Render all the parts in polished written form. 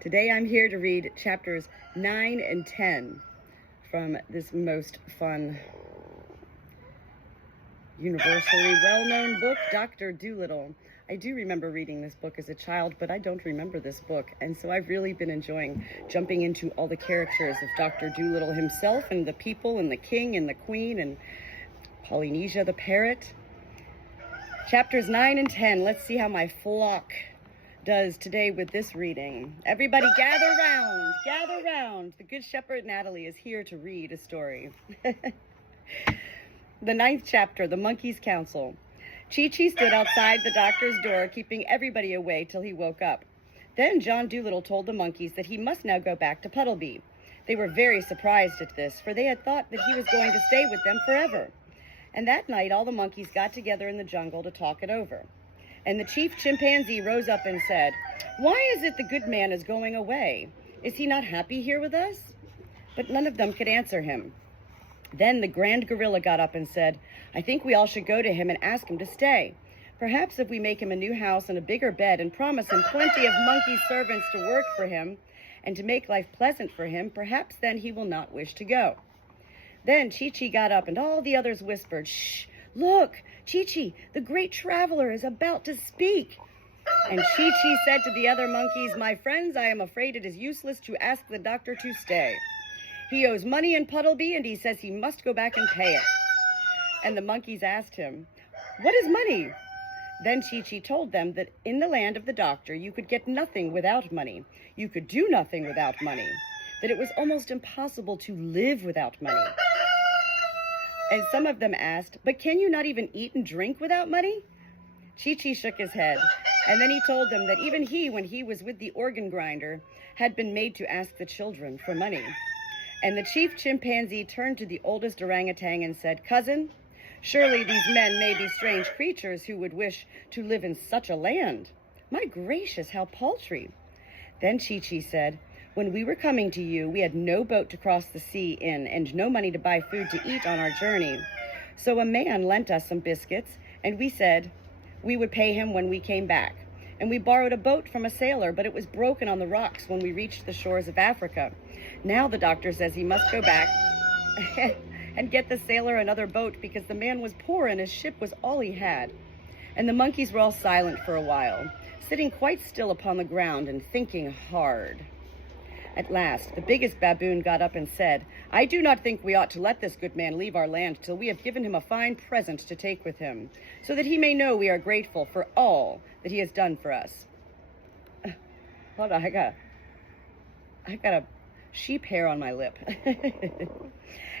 Today I'm here to read chapters 9 and 10 from this most fun, universally well-known book, Dr. Dolittle. I do remember reading this book as a child, but I don't remember this book, and so I've really been enjoying jumping into all the characters of Dr. Dolittle himself and the people and the king and the queen and Polynesia the parrot. Chapters 9 and 10. Let's see how my flock does today with this reading. Everybody gather round, gather round. The Good Shepherd Natalie is here to read a story. The 9th chapter, The Monkey's Council. Chi-Chi stood outside the doctor's door, keeping everybody away till he woke up. Then John Dolittle told the monkeys that he must now go back to Puddleby. They were very surprised at this, for they had thought that he was going to stay with them forever. And that night all the monkeys got together in the jungle to talk it over. And the chief chimpanzee rose up and said, "Why is it the good man is going away? Is he not happy here with us?" But none of them could answer him. Then the grand gorilla got up and said, "I think we all should go to him and ask him to stay. Perhaps if we make him a new house and a bigger bed and promise him plenty of monkey servants to work for him and to make life pleasant for him, perhaps then he will not wish to go." Then Chi-Chi got up and all the others whispered, "Shh, look, Chi-Chi, the great traveler is about to speak." And Chi-Chi said to the other monkeys, "My friends, I am afraid it is useless to ask the doctor to stay. He owes money in Puddleby, and he says he must go back and pay it." And the monkeys asked him, "What is money?" Then Chi-Chi told them that in the land of the doctor, you could get nothing without money. You could do nothing without money. That it was almost impossible to live without money. And some of them asked, "But can you not even eat and drink without money?" Chi-Chi shook his head, and then he told them that even he, when he was with the organ grinder, had been made to ask the children for money. And the chief chimpanzee turned to the oldest orangutan and said, "Cousin, surely these men may be strange creatures who would wish to live in such a land. My gracious, how paltry." Then Chi-Chi said, "When we were coming to you, we had no boat to cross the sea in and no money to buy food to eat on our journey. So a man lent us some biscuits, and we said we would pay him when we came back. And we borrowed a boat from a sailor, but it was broken on the rocks when we reached the shores of Africa. Now the doctor says he must go back and get the sailor another boat because the man was poor and his ship was all he had." And the monkeys were all silent for a while, sitting quite still upon the ground and thinking hard. At last, the biggest baboon got up and said, "I do not think we ought to let this good man leave our land till we have given him a fine present to take with him, so that he may know we are grateful for all that he has done for us." Hold on, I got a sheep hair on my lip.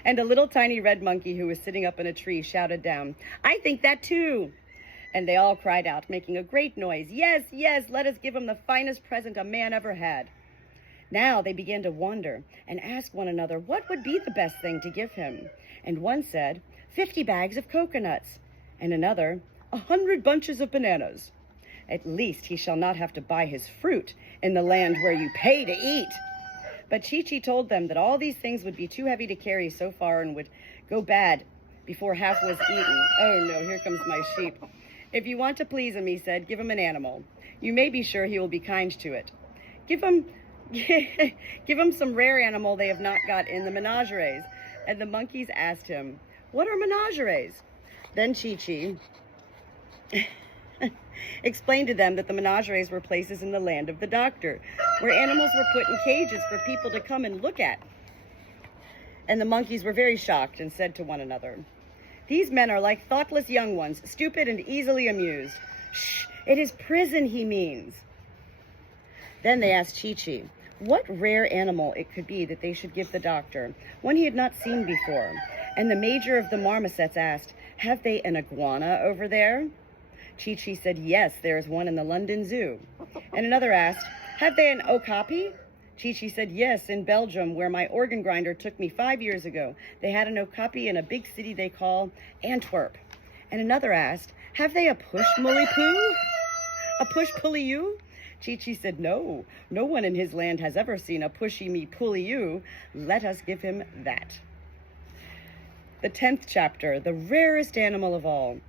And a little tiny red monkey who was sitting up in a tree shouted down, "I think that too." And they all cried out, making a great noise, "Yes, yes, let us give him the finest present a man ever had." Now they began to wonder and ask one another what would be the best thing to give him. And one said, 50 bags of coconuts, and another, 100 bunches of bananas. "At least he shall not have to buy his fruit in the land where you pay to eat." But Chi-Chi told them that all these things would be too heavy to carry so far and would go bad before half was eaten. Oh no, here comes my sheep. "If you want to please him," he said, "give him an animal. You may be sure he will be kind to it. Give him some rare animal they have not got in the menageries." And the monkeys asked him, "What are menageries?" Then Chi-Chi explained to them that the menageries were places in the land of the doctor, where animals were put in cages for people to come and look at. And the monkeys were very shocked and said to one another, "These men are like thoughtless young ones, stupid and easily amused." "Shh, it is prison he means." Then they asked Chi-Chi what rare animal it could be that they should give the doctor, one he had not seen before. And the major of the marmosets asked, "Have they an iguana over there?" Chi-Chi said, "Yes, there is one in the London Zoo." And another asked, "Have they an okapi?" Chi-Chi said, "Yes, in Belgium, where my organ grinder took me 5 years ago. They had an okapi in a big city they call Antwerp." And another asked, "Have they a push-mully-poo? A push-pulley-you?" Chi-Chi said, "No, no one in his land has ever seen a pushy-me-pulley-you. Let us give him that." The 10th chapter, the rarest animal of all.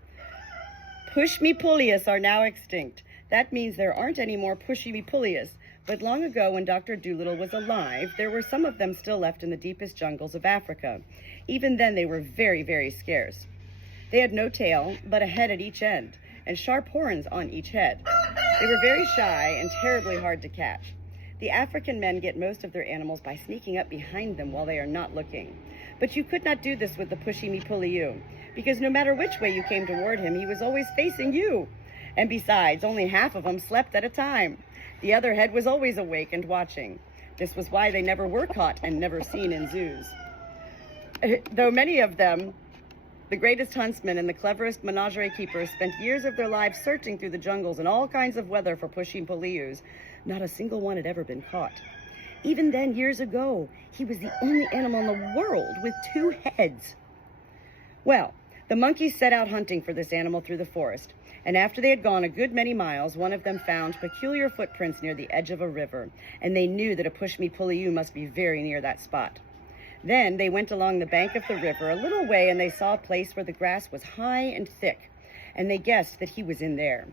Push-me-pulleus are now extinct. That means there aren't any more pushy-me-pulleus. But long ago, when Dr. Dolittle was alive, there were some of them still left in the deepest jungles of Africa. Even then, they were very, very scarce. They had no tail, but a head at each end, and sharp horns on each head. They were very shy and terribly hard to catch. The African men get most of their animals by sneaking up behind them while they are not looking. But you could not do this with the pushy-me-pulley-you, because no matter which way you came toward him, he was always facing you. And besides, only half of them slept at a time. The other head was always awake and watching. This was why they never were caught and never seen in zoos. Though many of them, the greatest huntsmen and the cleverest menagerie keepers, spent years of their lives searching through the jungles in all kinds of weather for pushy-pulley-yus, not a single one had ever been caught. Even then, years ago, he was the only animal in the world with 2 heads. Well, the monkeys set out hunting for this animal through the forest, and after they had gone a good many miles, one of them found peculiar footprints near the edge of a river, and they knew that a push-me-pulley-you must be very near that spot. Then they went along the bank of the river a little way, and they saw a place where the grass was high and thick, and they guessed that he was in there.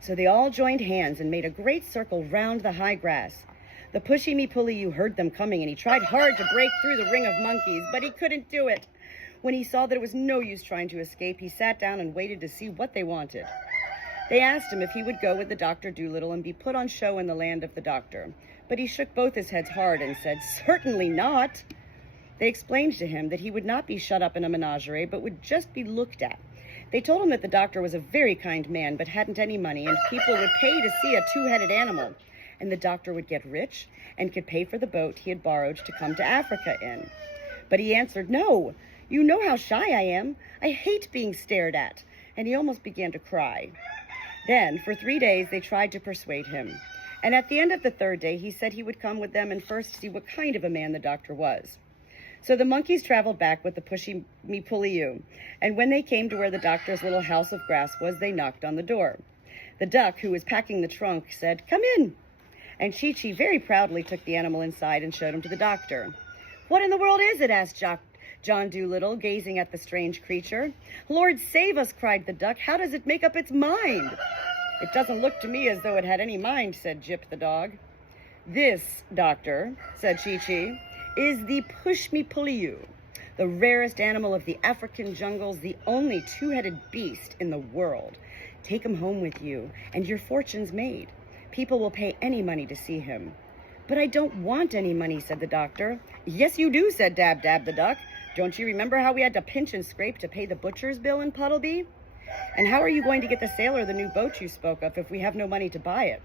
So they all joined hands and made a great circle round the high grass. The pushy-me-pulley-you heard them coming, and he tried hard to break through the ring of monkeys, but he couldn't do it. When he saw that it was no use trying to escape, he sat down and waited to see what they wanted. They asked him if he would go with the Dr. Dolittle and be put on show in the land of the doctor, but he shook both his heads hard and said, "Certainly not." They explained to him that he would not be shut up in a menagerie, but would just be looked at. They told him that the doctor was a very kind man, but hadn't any money, and people would pay to see a 2-headed animal. And the doctor would get rich and could pay for the boat he had borrowed to come to Africa in. But he answered, "No, you know how shy I am. I hate being stared at." And he almost began to cry. Then, for 3 days, they tried to persuade him. And at the end of the 3rd day, he said he would come with them and first see what kind of a man the doctor was. So the monkeys traveled back with the pushy-me-pulley-you, and when they came to where the doctor's little house of grass was, they knocked on the door. The duck, who was packing the trunk, said, "Come in." And Chi-Chi very proudly took the animal inside and showed him to the doctor. "What in the world is it?" asked John Dolittle, gazing at the strange creature. "Lord save us," cried the duck. "How does it make up its mind?" "It doesn't look to me as though it had any mind," said Jip the dog. "This, doctor," said Chi-Chi, "is the push-me-pulley-you, the rarest animal of the African jungles, the only 2-headed beast in the world. Take him home with you, and your fortune's made. People will pay any money to see him." "But I don't want any money," said the doctor. "Yes, you do," said Dab-Dab the duck. "Don't you remember how we had to pinch and scrape to pay the butcher's bill in Puddleby? And how are you going to get the sailor the new boat you spoke of if we have no money to buy it?"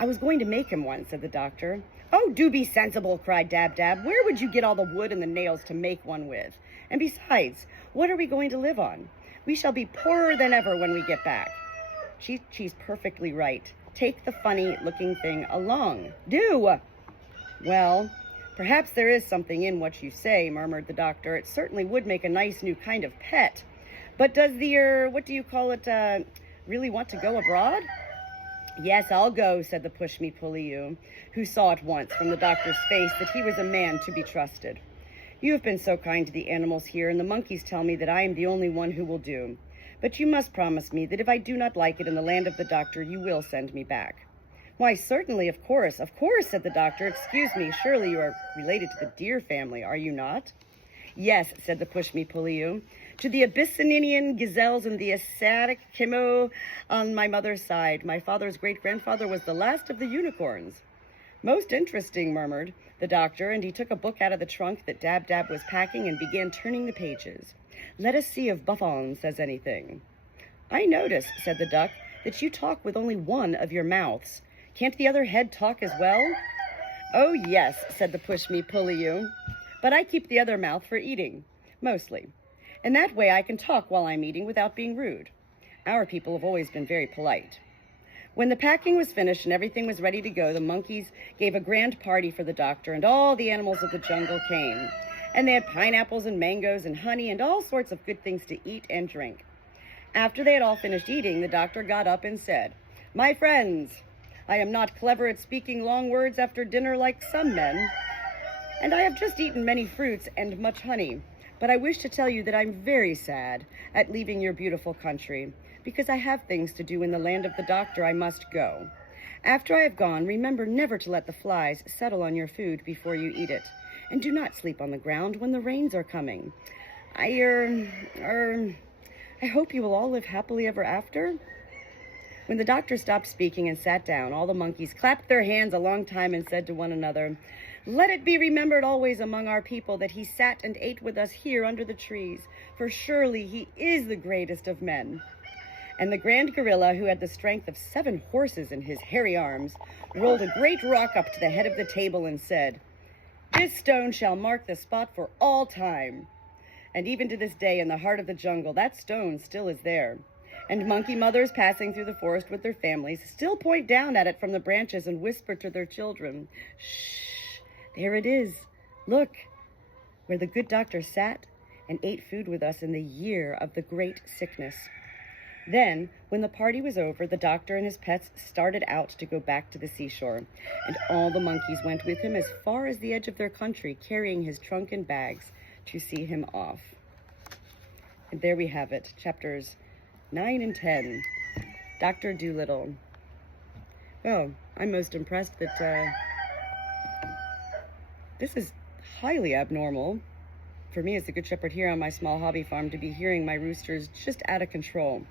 "I was going to make him one," said the doctor. "Oh, do be sensible," cried Dab-Dab. "Where would you get all the wood and the nails to make one with? And besides, what are we going to live on? We shall be poorer than ever when we get back." She's perfectly right. Take the funny-looking thing along. Do! "Well, perhaps there is something in what you say," murmured the doctor. "It certainly would make a nice new kind of pet. But does the, what do you call it, really want to go abroad?" "Yes, I'll go," said the push-me-pulley-you, who saw at once from the doctor's face that he was a man to be trusted. "You have been so kind to the animals here, and the monkeys tell me that I am the only one who will do. But you must promise me that if I do not like it in the land of the doctor, you will send me back." "Why, certainly, of course," said the doctor. "Excuse me, surely you are related to the deer family, are you not?" "Yes," said the push-me-pulley-you, "to the Abyssinian gazelles and the Asiatic Kimo on my mother's side. My father's great-grandfather was the last of the unicorns." "Most interesting," murmured the doctor, and he took a book out of the trunk that Dab-Dab was packing and began turning the pages. "Let us see if Buffon says anything." "I notice," said the duck, "that you talk with only one of your mouths. Can't the other head talk as well?" "Oh, yes," said the push-me-pulley-you, "but I keep the other mouth for eating, mostly. And that way I can talk while I'm eating without being rude. Our people have always been very polite." When the packing was finished and everything was ready to go, the monkeys gave a grand party for the doctor, and all the animals of the jungle came. And they had pineapples and mangoes and honey and all sorts of good things to eat and drink. After they had all finished eating, the doctor got up and said, "My friends, I am not clever at speaking long words after dinner like some men, and I have just eaten many fruits and much honey. But I wish to tell you that I'm very sad at leaving your beautiful country, because I have things to do in the land of the doctor. I must go. After I have gone, remember never to let the flies settle on your food before you eat it. And do not sleep on the ground when the rains are coming. I hope you will all live happily ever after." When the doctor stopped speaking and sat down, all the monkeys clapped their hands a long time and said to one another, "Let it be remembered always among our people that he sat and ate with us here under the trees, for surely he is the greatest of men." And the grand gorilla, who had the strength of 7 horses in his hairy arms, rolled a great rock up to the head of the table and said, "This stone shall mark the spot for all time." And even to this day, in the heart of the jungle, that stone still is there. And monkey mothers passing through the forest with their families still point down at it from the branches and whisper to their children, "Shh, there it is. Look, where the good doctor sat and ate food with us in the year of the great sickness." Then, when the party was over, the doctor and his pets started out to go back to the seashore, and all the monkeys went with him as far as the edge of their country, carrying his trunk and bags to see him off. And there we have it, chapters 9 and 10, Dr. Dolittle. Well, I'm most impressed that this is highly abnormal for me as the Good Shepherd here on my small hobby farm to be hearing my roosters just out of control.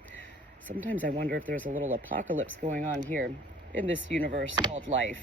Sometimes I wonder if there's a little apocalypse going on here in this universe called life.